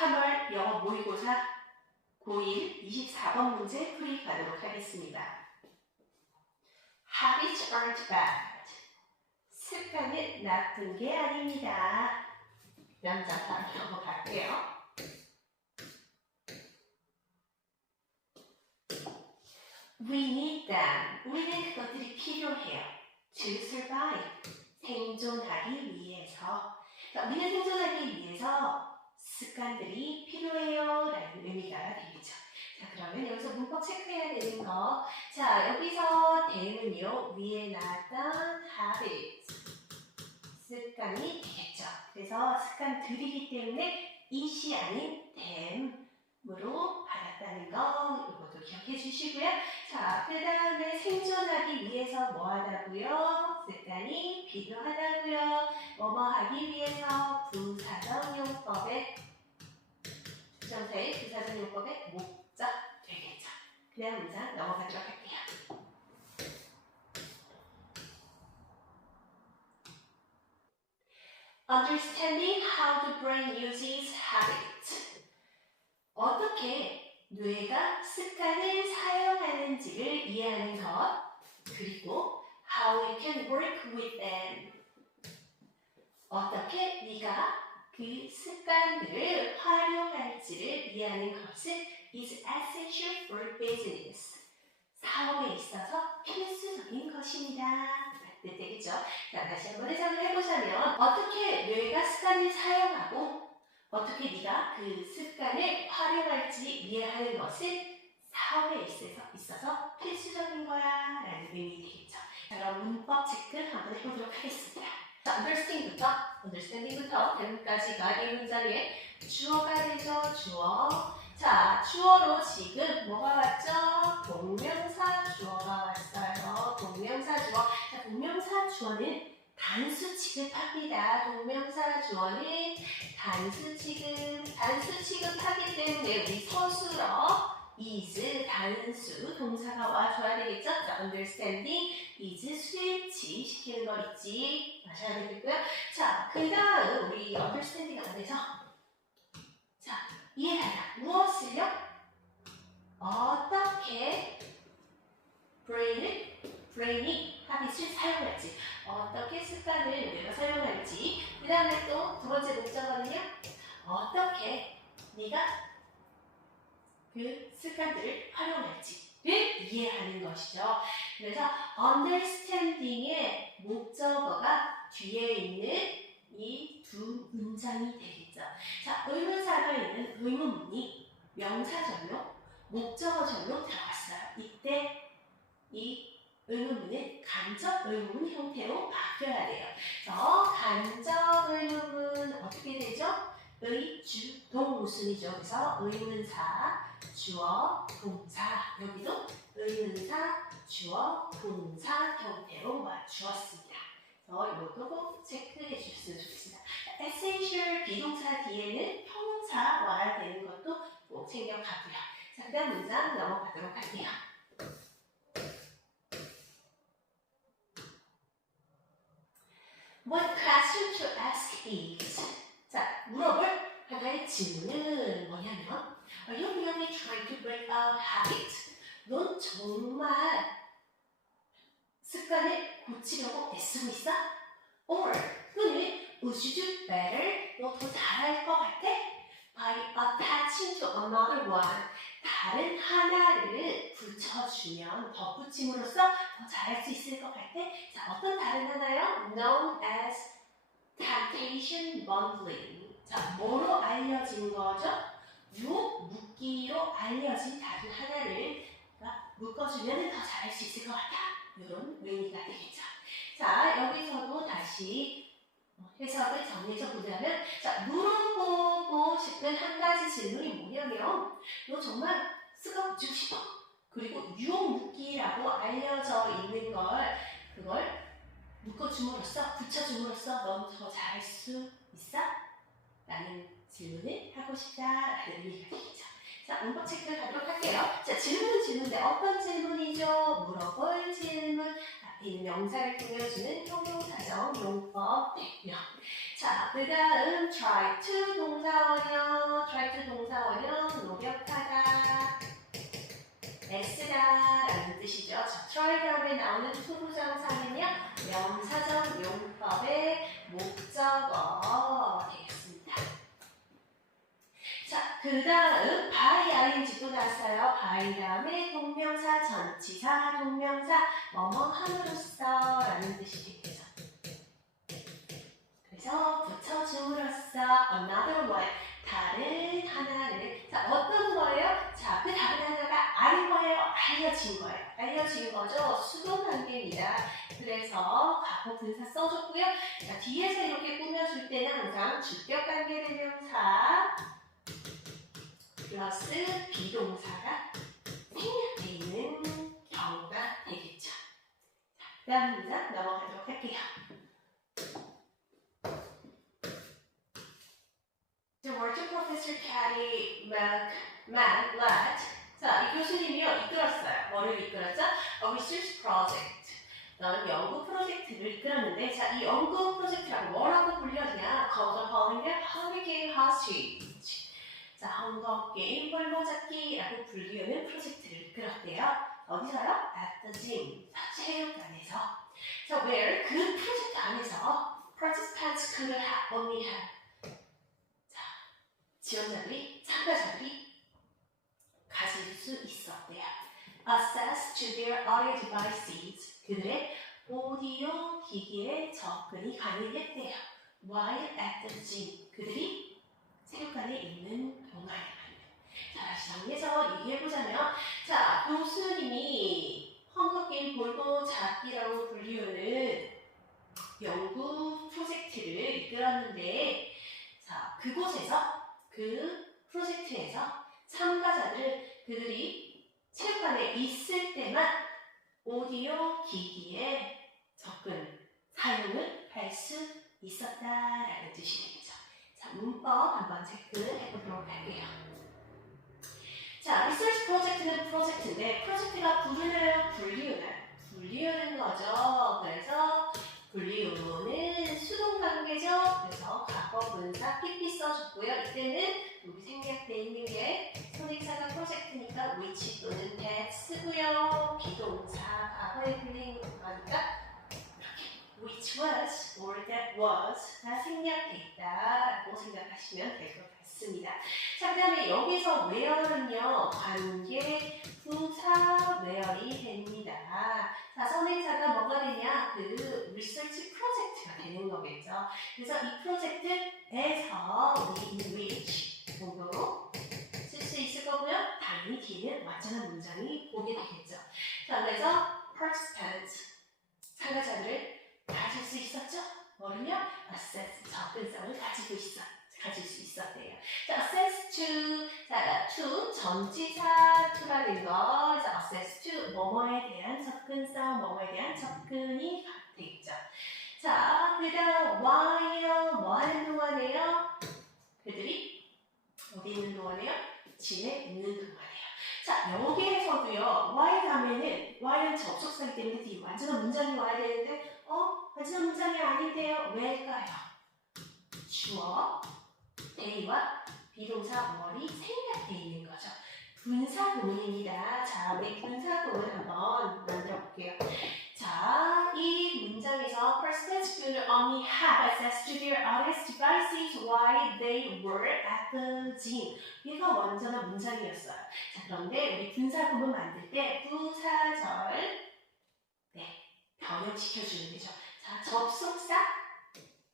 3월 영어 모의고사 고1 24번 문제 풀이 가도록 하겠습니다. Habits aren't bad. 습관은 나쁜 게 아닙니다. 명사상 영어 갈게요. We need them. 우리는 그것들이 필요해요. To survive. 생존하기 위해서. 우리는 생존하기 위해서 습관들이 필요해요 라는 의미가 되겠죠. 자, 그러면 여기서 문법 체크해야 되는 거. 자, 여기서 them은요, 위에 나왔던 habits. 습관이 되겠죠. 그래서 습관들이기 때문에 it이 아닌 them으로 받았다는 거, 이것도 기억해 주시고요. 자, 그 다음에 생존하기 위해서 뭐 하다고요? 습관이 필요하다고요. 뭐뭐 하기 위해서 부사적용법의 부정사의 부사적용법의 목적 되겠죠. 그 다음 문장 넘어가도록 할게요. Understanding how the brain uses habits. 어떻게 뇌가 습관을 사용하는지를 이해하는 것, 그리고 how we can work with them. 어떻게 네가 그 습관들을 활용할지를 이해하는 것은 is essential for business. 사업에 있어서 필수적인 것입니다. 되겠죠? 자, 다시 한번 해석을 해보자면 어떻게 뇌가 습관을 사용하고 어떻게 네가 그 습관을 활용할지 이해하는 것은 사업에 있어서 필수적인 거야 라는 의미 되겠죠. 자, 그럼 문법 체크 한번 해보도록 하겠습니다. 자, understanding부터 대문까지가 이 문장에 주어가 되죠. 주어. 자, 주어로 지금 뭐가 왔죠? 동명사 주어가 왔어요. 동명사 주어. 자, 동명사 주어는 단수 취급합니다. 동명사 주어는 단수 취급하기 때문에 우리 서술어 is 단수 동사가 와줘야 되겠죠? 자, understanding is 스위치 시키는 거 있지 마셔야 되겠고요. 자, 그 다음 우리 understanding 안에서 자, 이해하다. 무엇을요? 어떻게 브레인이 habit을 사용할지, 어떻게 습관을 내가 사용할지, 그 다음에 또 두 번째 목적어는요, 어떻게 네가 그 습관들을 활용할지를 이해하는 것이죠. 그래서 understanding의 목적어가 뒤에 있는 이 두 문장이 되겠죠. 자, 의문사가 있는 의문문이 명사 전용, 목적어 전용 들어갔어요. 이때 이 의문문은 간접 의문문 형태로 바뀌어야 돼요. 그래서 간접 의문문 어떻게 되죠? 의, 주, 동, 무순이죠. 그래서 의문사, 주어, 동사. 여기도 의문사, 주어, 동사 형태로 주었습니다. 그래서 이것도 꼭 체크해 주셨으면 좋겠습니다. essential 비동사 뒤에는 형용사 와야 되는 것도 꼭 챙겨가고요. 자, 그 다음 문장 넘어가도록 할게요. One question to ask is. 자, 물어볼 하나의 질문은 뭐냐면 Are you really trying to break a habit? 넌 정말 습관을 고치려고 애쓰고 있어? Or 또는 Would you do better? 너 더 잘할 것 같아? By attaching to another one. 다른 하나를 붙여주면 덧붙임으로써 더 잘할 수 있을 것 같아? 자, 어떤 다른 하나요? Known as temptation bundling. 자, 뭐로 알려진 거죠? 유혹 묶기로 알려진 다른 하나를 묶어주면 더 잘할 수 있을 것 같아. 이런 의미가 되겠죠. 자, 여기서도 다시 해석을 정리해서 보자면, 자, 물어보고 싶은 한 가지 질문이 뭐냐면, 너 정말 습관 고치고 싶어? 그리고 유혹 묶기라고 알려져 있는 그걸 묶어줌으로써, 붙여줌으로써 넌 더 잘할 수 있어? 라는 질문을 하고 싶다라는 의미가 되겠죠. 자, 문법 체크 가도록 할게요. 자, 질문인데 어떤 질문이죠? 물어볼 질문. 이 명사를 꾸며주는 형용사적 용법 100명. 자, 그 다음 try to 동사원형, try to 동사원형 노력하다, 애쓰다 라는 뜻이죠. 자, try 다음에 나오는 투부정사는요, 명사적 용법의 목적어 되겠습니다. 자, 그 다음 by ing 또 나왔어요. by 다음에 동명사, 전치사, 동명사, 뭐뭐 함으로써 라는 뜻이 되겠죠. 그래서 붙여줌으로써 another one, 다른 하나를. 자, 어떤 거예요? 자, 그 다른 하나가 아닌 거예요? 알려진 거예요. 알려진 거죠. 수동 관계입니다. 그래서 과거 분사 써줬고요. 자, 뒤에서 이렇게 꾸며줄 때는 항상 주격 관계 대명사 플러스 비동사가 생략되어 있는 경우가 되겠죠. 자, 그 다음 문장 넘어가도록 할게요. The word Professor Caddy McLeod. 자, 이 교수님이요, 이끌었어요. 뭐를 이끌었죠? A research project. 연구 프로젝트를 이끌었는데, 자, 이 연구 프로젝트라고 뭐라고 불렸냐? calling it Hurricane Hostage. 자, 헝거게임 홀로잡기라고 불리우는 프로젝트를 이끌었대요. 어디서요? At the gym. 체육관에서. 자, where 그 프로젝트 안에서 participants could only have. 자, 지원자들이, 참가자들이 가질 수 있었대요. Access to their audio devices. 그들의 오디오 기기에 접근이 가능했대요. While at the gym. 그들이 체육관에 있는 동안. 자, 다시 정리해서 얘기해보자면, 자, 교수님이 헝거게임 볼고 잡기라고 불리우는 연구 프로젝트를 이끌었는데, 자, 그곳에서, 그 프로젝트에서 참가자들, 그들이 체육관에 있을 때만 오디오 기기에 접근, 사용을 할 수 있었다라는 뜻이 되겠죠. 자, 문법 한번 체크해보도록 할게요. 자, 리서치 프로젝트는 프로젝트인데, 프로젝트가 부르나요? 불리우나요? 불리우는 거죠. 그래서 불리우는 수동관계죠. 그래서 과거 분사 PP 써줬고요. 이때는 여기 생략되어 있는 게 선행사가 프로젝트니까 which 또는 that 쓰고요. 비동사 과거에 불리는 거니까 which was or that was 다 생략되어 있다라고 생각하시면 될 것 같습니다. 자, 그 다음에 여기서 where는요, 관계 부사 where이 됩니다. 자, 선행사가 뭐가 되냐? 그 리서치 프로젝트가 되는 거겠죠. 그래서 이 프로젝트에서 우리 in which 정도로 쓸 수 있을 거고요. 당연히 뒤에는 완전한 문장이 오게 되겠죠. 자, 그래서 participants, 참가자들을 가질 수 있었죠? 뭐를요? access, 접근성을 가질 수 있었대요. 자, access to, 자, to, 전치사 to라는 거, 그래서 access to, 뭐뭐에 대한 접근성, 뭐뭐에 대한 접근이 되겠죠. 자, 그 다음, while, 뭐 하는 동안에요? 그들이 어디 있는 동안에요? 집에 있는 동안에요. 자, 여기에서도요, while 하면은, while은 접속사이기 때문에 뒤에 완전한 문장이 와야 되는데, 완전한 문장이 아닌데요. 왜일까요? 주어, A와 비동사 월이 생략되어 있는 거죠. 분사구문입니다. 자, 우리 분사구문 한번 만들어 볼게요. 자, 이 문장에서 persons could only have access to their audio devices while they were at the gym. 이거 완전한 문장이었어요. 자, 그런데 우리 분사구문 만들 때 부사절 번역시켜주는 거죠. 자, 접속사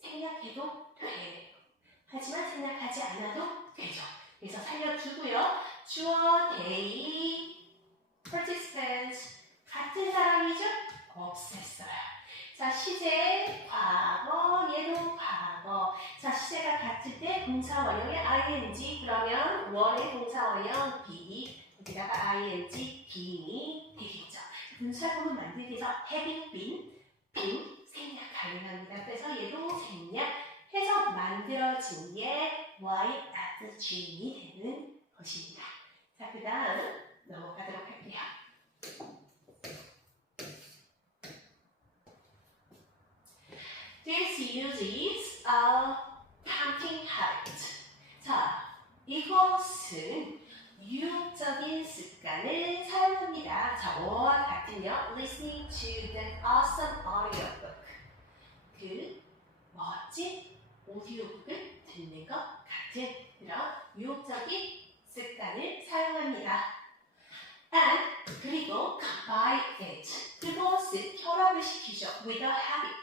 생략해도 돼. 하지만 생략하지 않아도 되죠. 그래서 살려주고요. 주어, they, participants 같은 사람이죠? 없앴어요. 자, 시제, 과거, 얘도 과거. 자, 시제가 같을 때 동사 원형의 ing, 그러면 원의 동사 원형 be, 여기다가 ing, being이 되겠죠. 분사구문 만들기 위해서 having been, 생략 가능합니다. 그래서 얘도 생략해서 만들어진 게 while at the gym이 되는 것입니다. 자, 그 다음 넘어가도록 할게요. This uses counting habit. 자, 이것은 유혹적인 습관을 사용합니다. 자, 뭐와 같으며 listening to the awesome audiobook. 그 멋진 오디오북을 듣는 것 같은 그런 유혹적인 습관을 사용합니다. And 그리고 combine it. 그것을 결합을 시키죠. with a habit.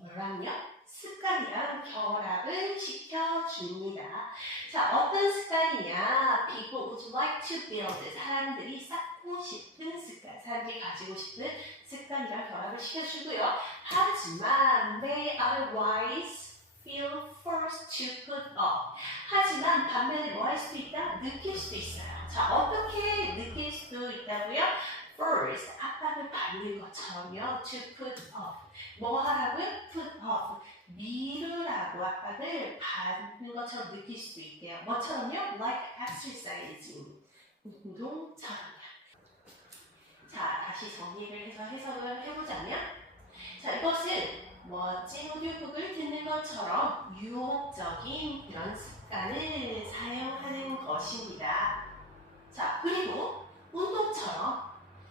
뭐랑요? 습관이랑 결합을 시켜줍니다. 자, 어떤 습관이냐? People would like to build. 사람들이 쌓고 싶은 습관, 사람들이 가지고 싶은 습관이랑 결합을 시켜주고요. 하지만 they otherwise feel forced to put off. 하지만 반면에 뭐 할 수도 있다? 느낄 수도 있어요. 자, 어떻게 느낄 수도 있다고요? First, 압박을 받는 것처럼요. To put off. 뭐 하라고요? Put off. 미루라고 압박을 받는 것처럼 느낄 수도 있대요. 뭐처럼요? Like exercising. 운동처럼요. 자, 다시 정리를 해서 해석을 해보자면, 자, 이것은 멋진 오디오북을 듣는 것처럼 유혹적인 그런 습관을 사용하는 것입니다. 자, 그리고 운동처럼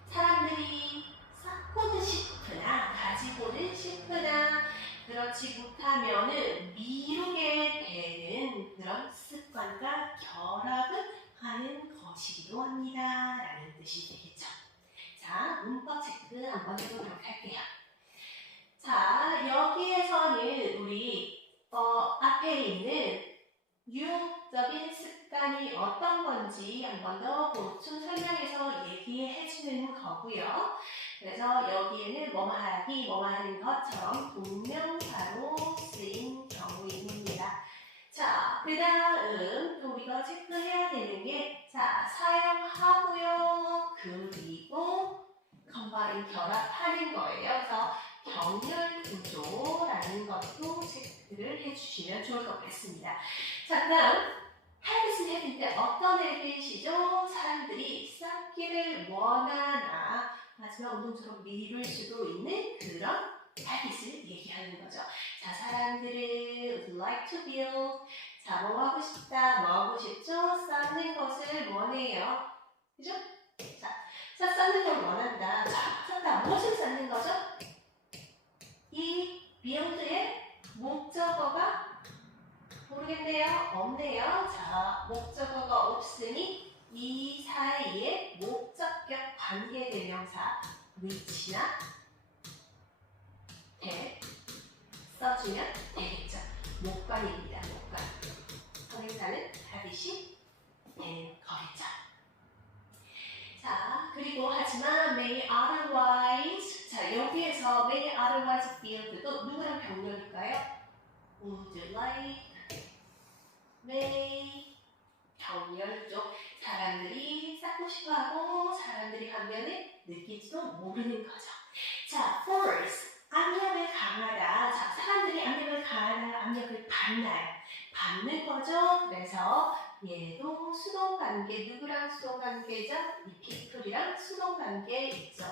사람들이 쌓고는 싶으나 가지고는 싶으나 그렇지 못하면은 미루게 되는 그런 습관과 결합을 하는 것이기도 합니다. 라는 뜻이 되겠죠. 자, 문법 체크 한번 해보도록 할게요. 자, 여기에서는 우리 앞에 있는 유혹적인 습관이 어떤 건지 한 번 더 보충 설명해서 얘기해 주는 거고요. 그래서 여기에는 뭐뭐하기, 뭐뭐하는 것처럼 동명사로 쓰인 경우입니다. 자, 그 다음 또 우리가 체크해야 되는 게, 자, 사용하고요. 그리고 combine 결합하는 거예요. 그래서 병렬 구조라는 것도 체크를 해주시면 좋을 것 같습니다. 자, 그 다음 habit은 habit인데 어떤 habit이죠? 사람들이 쌓기를 원하나 하지만 운동처럼 미룰 수도 있는 그런 habit을 얘기하는 거죠. 자, 사람들은 would like to build. 자, 뭐 하고 싶다, 뭐 하고 싶죠? 쌓는 것을 원해요. 그죠? 자, 쌓는 걸 원한다. 자, 쌓다. 무엇을 쌓는 거죠? 이 build의 목적어가 모르겠네요. 없네요. 자, 목적어가 없으니 이 사이에 목적격 관계대명사 which나 that 써주면 되겠죠. 목관입니다. 목관. 선행사는 habit이 되는 거겠죠. 자, 그리고 하지만 may otherwise. 자, 여기에서 may otherwise field도 누구랑 병렬일까요? would like, may, 병렬 쪽. 사람들이 쌓고 싶어하고 사람들이 반면에 느끼지도 모르는 거죠. 자, force, 압력을 강하다. 자, 사람들이 압력을 강하다, 압력을 받나요? 받는 거죠. 그래서 얘도 수동관계, 누구랑 수동관계죠? 이 people이랑 수동관계 있죠.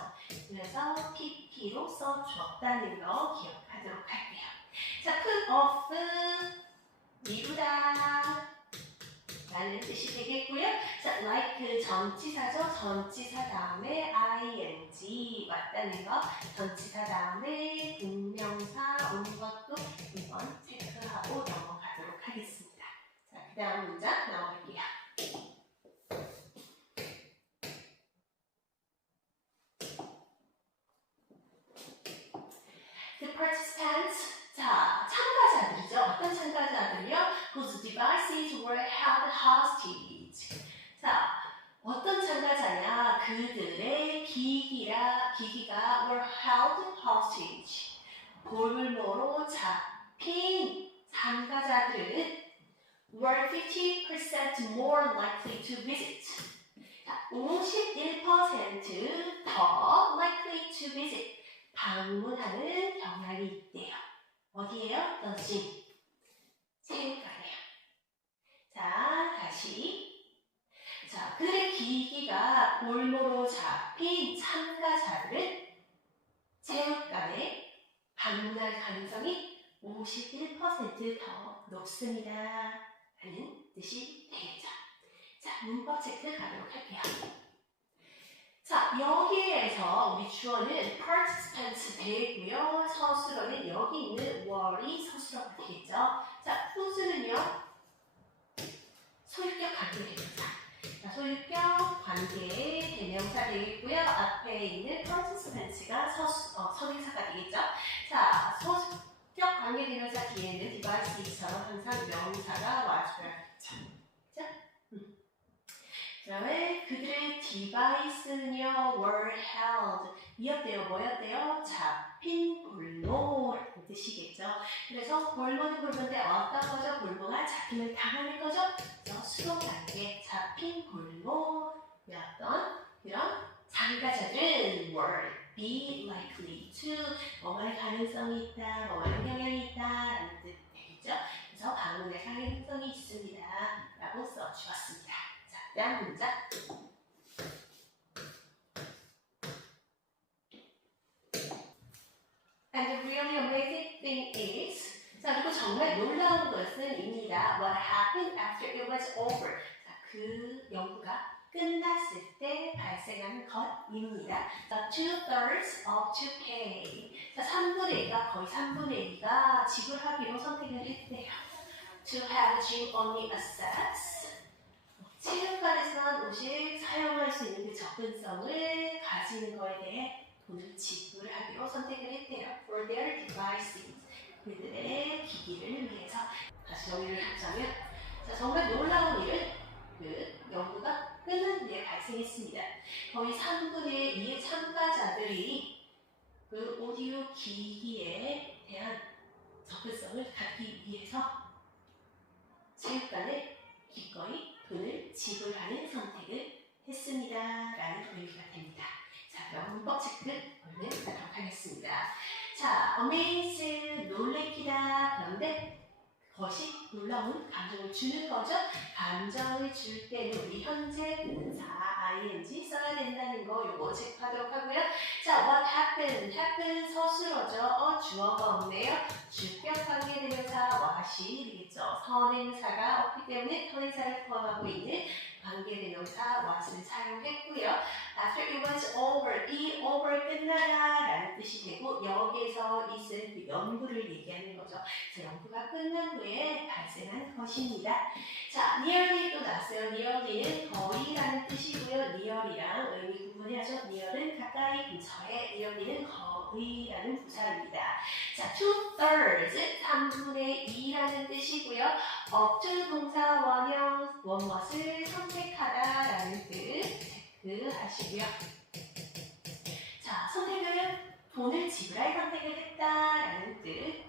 그래서 pp로 써주었다는 거 기억하도록 할게요. 자, put off, 미루다 라는 뜻이 되겠고요. 자, like 전치사죠. 전치사 다음에 ing 왔다는 거. 전치사 다음에 동명사 온 것도 한번 체크하고 넘어가도록 하겠습니다. 자, 그 다음 문장 나올게요. The participants. 자, 참가자들이죠. 어떤 참가자들이요? Whose devices were held hostage. 자, 어떤 참가자냐? 그들의 기기가 were held hostage. 볼모로 잡힌 참가자들은 were 50% more likely to visit. 자, 51% 더 likely to visit. 방문하는 경향이 있대요. 어디예요? The gym. 체육관이에요. 자, 다시. 자, 그들의 기기가 볼모로 잡힌 참가자들은 체육관에 방문할 가능성이 51%더 높습니다. 라는 뜻이 되겠죠. 자, 문법 체크 가도록 할게요. 자, 여기에서 우리 주어는 participants 되고요. 서술어는 여기 있는 were이 서술어가 되겠죠. 자, who's는요. 소유격 관계대명사. 자, 소유격 관계대명사 되겠고요. 앞에 있는 participants가 선행사가 되겠죠. 자, 소유격 관계대명사 뒤에는 device처럼 항상 명사가 와줘야겠죠. 그 다음에 그들의 디바이스는요, were held. 이었대요, 뭐였대요? 잡힌 볼모라는 뜻이겠죠. 그래서 볼모는 볼모인데 어떤 거죠? 볼모가 잡힘을 당하는 거죠? 그래서 수동 단계 잡힌 볼모였던 그런 참가자들은 were be likely to 뭐할 가능성이 있다, 뭐할 경향이 있다 라는 뜻 되겠죠. 그래서 방문할 가능성이 있습니다 라고 써주었습니다. 다음 문장. And the really amazing thing is, 자, 그리고 정말 놀라운 것은 입니다. What happened after it was over. 자, 그 연구가 끝났을 때 발생한 것입니다. The 2/3 of 2K. 자, 3분의 2가 거의 3분의 2가 지불하기로 선택을 했대요. To have gym only assets. 체육관에서만 오직 사용할 수 있는 그 접근성을 가지는 거에 대해 돈을 지불하기로 선택을 했대요. For their devices. 그들의 기기를 위해서. 다시 정리를 하자면, 자, 정말 놀라운 일은 그 연구가 끝난 뒤에 발생했습니다. 거의 3분의 2의 참가자들이 그 오디오 기기에 대한 접근성을 갖기 위해서 체육관에 기꺼이 돈을 지불하는 선택을 했습니다. 라는 의미가 됩니다. 자, 그럼 문법 체크 얼른 하도록 하겠습니다. 자, amazing, 놀래키다. 그런데 그것이 놀라운 감정을 주는 거죠. 감정을 줄 때는 우리 현재 분사 ing 써야 된다는 거 요거 체크하도록 하고요. 자, what happened? happen 서술어죠. 주어가 없네요. 주격 관계대명사 what이 되겠죠. 선행사가 없기 때문에 선행사를 포함하고 있는 관계대명사 what을 사용했고요. After it was over, 이 over 끝나다 라는 뜻이 되고 여기에서 있은 그 연구를 얘기하는 거죠. 그래서 연구가 끝난 후에 발생한 것입니다. 자, nearly 또 나왔어요. nearly는 거의라는 뜻이고요. near이랑 의미 구분해야죠. near은 가까이 근처에, nearly는 거의라는 부사입니다. 자, 2/3, 3분의 2라는 뜻이고요. up to 동사 원형, 원것을 선택하다라는 뜻 체크하시고요. 자, 선택은 돈을 지불할 선택을 했다라는 뜻